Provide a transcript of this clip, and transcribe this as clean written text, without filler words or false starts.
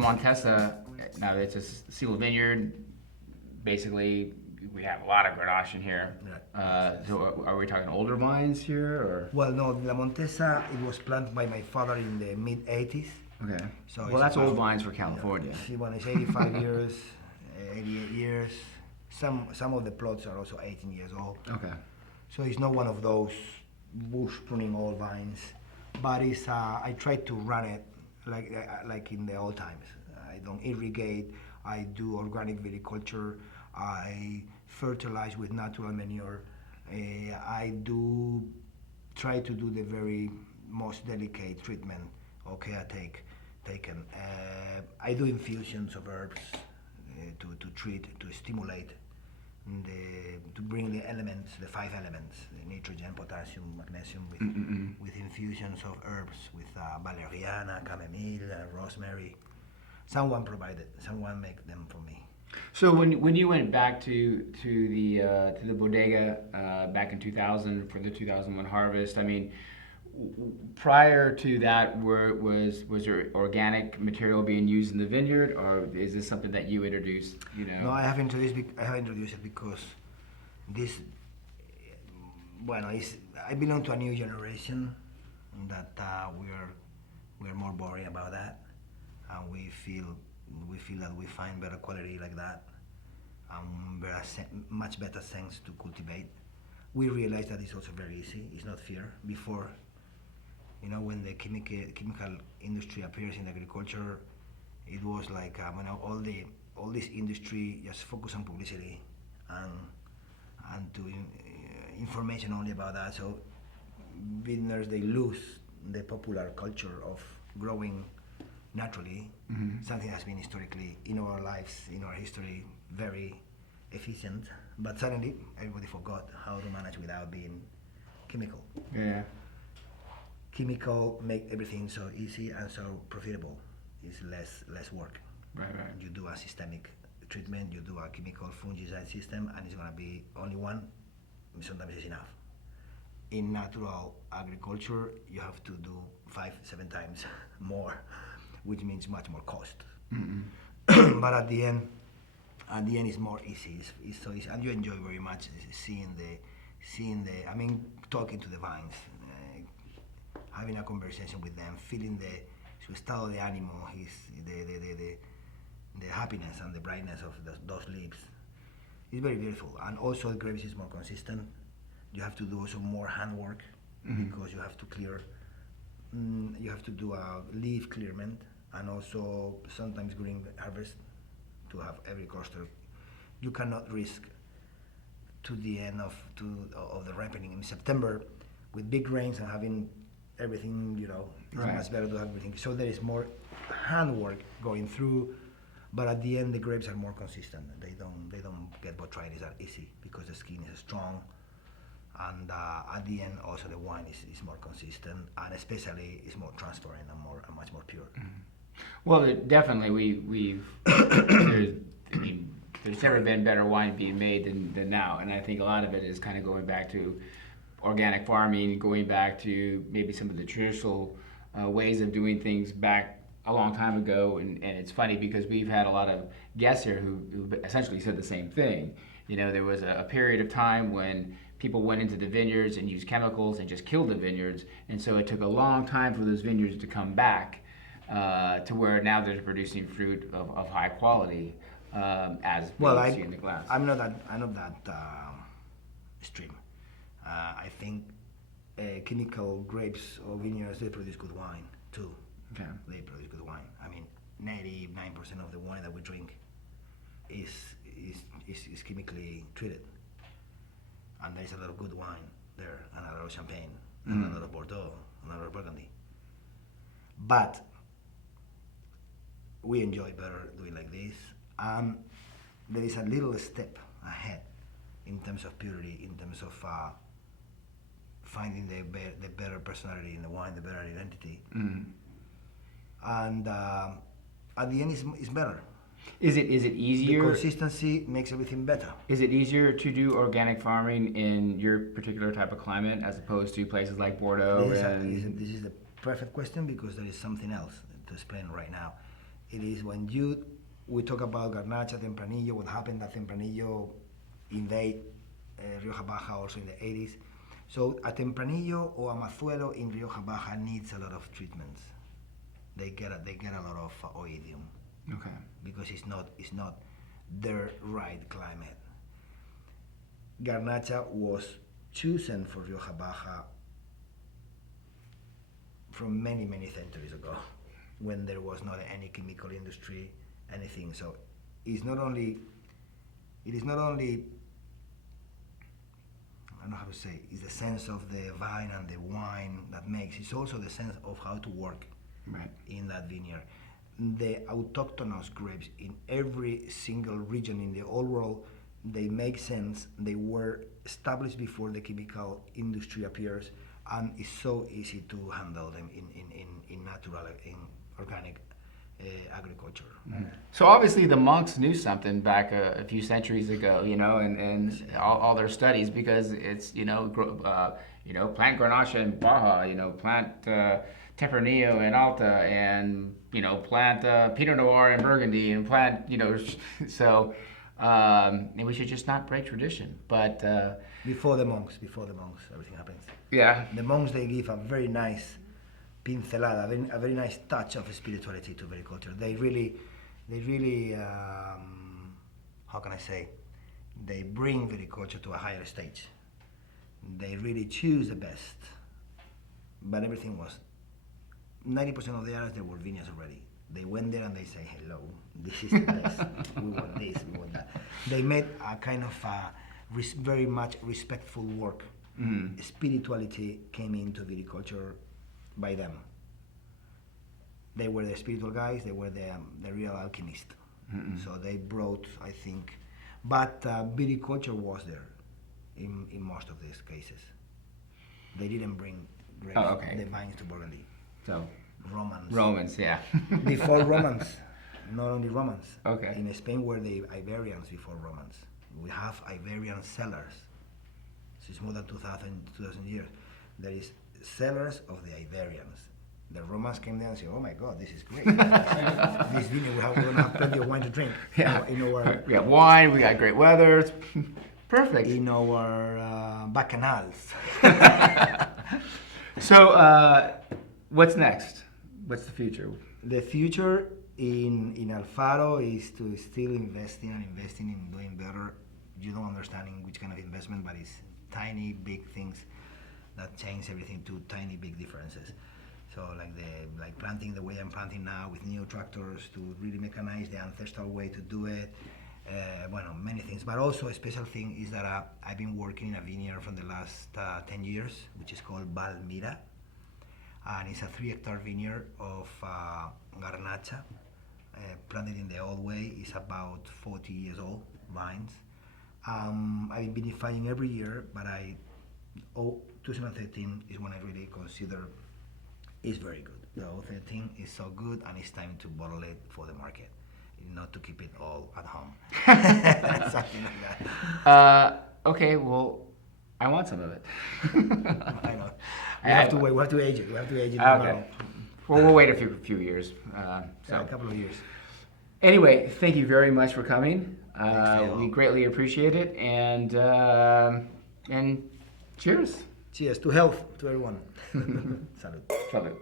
Montesa, now it's a single vineyard. Basically, we have a lot of Grenache in here. So are we talking older vines here, or? Well, no, La Montesa, it was planted by my father in the mid-80s. Okay. So Well, that's old vines for California. See, when it's 85 years, 88 years. Some of the plots are also 18 years old. Okay. So it's not one of those bush pruning old vines, but it's I try to run it like in the old times. I don't irrigate. I do organic viticulture. I fertilize with natural manure. I do try to do the very most delicate treatment or care taken. I do infusions of herbs to treat, to stimulate, to bring the elements, the 5 elements, the nitrogen, potassium, magnesium, with infusions of herbs, with valeriana, chamomile, rosemary. Someone provided, someone make them for me. So when you went back to the bodega back in 2000 for the 2001 harvest, I mean, prior to that, was there organic material being used in the vineyard, or is this something that you introduced? You know. No, I have introduced it because this. Well, I belong to a new generation that we are more boring about that, and we feel that we find better quality like that, much better sense to cultivate. We realize that it's also very easy. It's not fear. Before, when the chemical industry appears in agriculture, it was like all this industry just focus on publicity and to information only about that. So vintners, they lose the popular culture of growing naturally. Something has been historically in our lives, in our history, very efficient. But suddenly everybody forgot how to manage without being chemical. Yeah. Chemical make everything so easy and so profitable. It's less work. Right. You do a systemic treatment, you do a chemical fungicide system, and it's gonna be only one. Sometimes it's enough. In natural agriculture, you have to do 5-7 times more, which means much more cost. But at the end, it's more easy. It's so easy, and you enjoy very much seeing the. I mean, talking to the vines, having a conversation with them, feeling su estado de ánimo, the happiness and the brightness of those leaves. It's very beautiful, and also the grapes is more consistent. You have to do also more handwork because you have to clear. You have to do a leaf clearment and also sometimes green harvest to have every cluster. You cannot risk to the end of the ripening in September with big rains and having everything. It's much better to have everything. So there is more handwork going through, but at the end the grapes are more consistent. They don't get botrytis that easy because the skin is strong. And at the end, also the wine is more consistent, and especially is more transparent and much more pure. Well, definitely, we've there's never been better wine being made than now, and I think a lot of it is kind of going back to organic farming, going back to maybe some of the traditional ways of doing things back a long time ago. And it's funny because we've had a lot of guests here who essentially said the same thing. There was a period of time when people went into the vineyards and used chemicals and just killed the vineyards, and so it took a long time for those vineyards to come back to where now they're producing fruit of high quality, as we see in the glass. I'm not that extreme. I think chemical grapes or vineyards, they produce good wine too. Okay. They produce good wine. I mean, 99% of the wine that we drink is chemically treated. And there's a lot of good wine there, and a lot of champagne, and a lot of Bordeaux, and a lot of Burgundy. But we enjoy better doing like this. There is a little step ahead in terms of purity, in terms of finding the better personality in the wine, the better identity. And at the end, it's better. Is it easier? The consistency makes everything better. Is it easier to do organic farming in your particular type of climate as opposed to places like Bordeaux? This is the perfect question because there is something else to explain right now. It is when we talk about Garnacha, Tempranillo, what happened that Tempranillo invade Rioja Baja also in the 80s. So a Tempranillo or a Mazuelo in Rioja Baja needs a lot of treatments. They get a lot of oidium. Okay. Because it's not their right climate. Garnacha was chosen for Rioja Baja from many centuries ago, when there was not any chemical industry, anything. So it is not only I don't know how to say, it's the sense of the vine and the wine that makes, it's also the sense of how to work in that vineyard. The autochthonous grapes in every single region in the whole world, they make sense. They were established before the chemical industry appears, and it's so easy to handle them in natural, in organic agriculture. So obviously the monks knew something back a few centuries ago, and all their studies, because it's plant Grenache in Baja, plant Tempranillo in Alta, and plant Pinot Noir in Burgundy, and plant so and we should just not break tradition. But before the monks, everything happens. Yeah, the monks, they give a very nice pincelada, a very nice touch of spirituality to viticulture. They really, how can I say, they bring viticulture to a higher stage. They really choose the best. But everything was, 90% of the areas, there were vineyards already. They went there and they say, hello, this is the best. We want this, we want that. They made a kind of very much respectful work. Spirituality came into viticulture by them. They were the spiritual guys, they were the real alchemists. So they brought, I think, but viticulture was there in most of these cases. They didn't bring grapes, the vines to Burgundy. So Romans, yeah. Before Romans, not only Romans. Okay. In Spain were the Iberians before Romans. We have Iberian cellars. It's more than 2,000 years. There is cellars of the Iberians. The Romans came there and said, "Oh my God, this is great! This vineyard, we're going to have plenty of wine to drink." Yeah. We got wine. We got great weather. It's perfect. In our bacchanals. So, what's next? What's the future? The future in Alvaro is to still investing in doing better. You don't understand in which kind of investment, but it's tiny, big things that change everything to tiny, big differences. So like planting the way I'm planting now with new tractors to really mechanize the ancestral way to do it. Many things. But also a special thing is that I've been working in a vineyard for the last 10 years, which is called Valmira. And it's a 3-hectare vineyard of Garnacha, planted in the old way. It's about 40 years old, vines. I've been vinifying every year, but 2013 is when I really consider it's very good. The 2013 is so good, and it's time to bottle it for the market, not to keep it all at home. Something like that. Okay, well, I want some of it. I know. We have to wait. We have to age it. Okay. Well, we'll wait a few years. A couple of years. Anyway, thank you very much for coming. Thanks, we greatly appreciate it, and cheers. Cheers to health to everyone. Salud. Salud.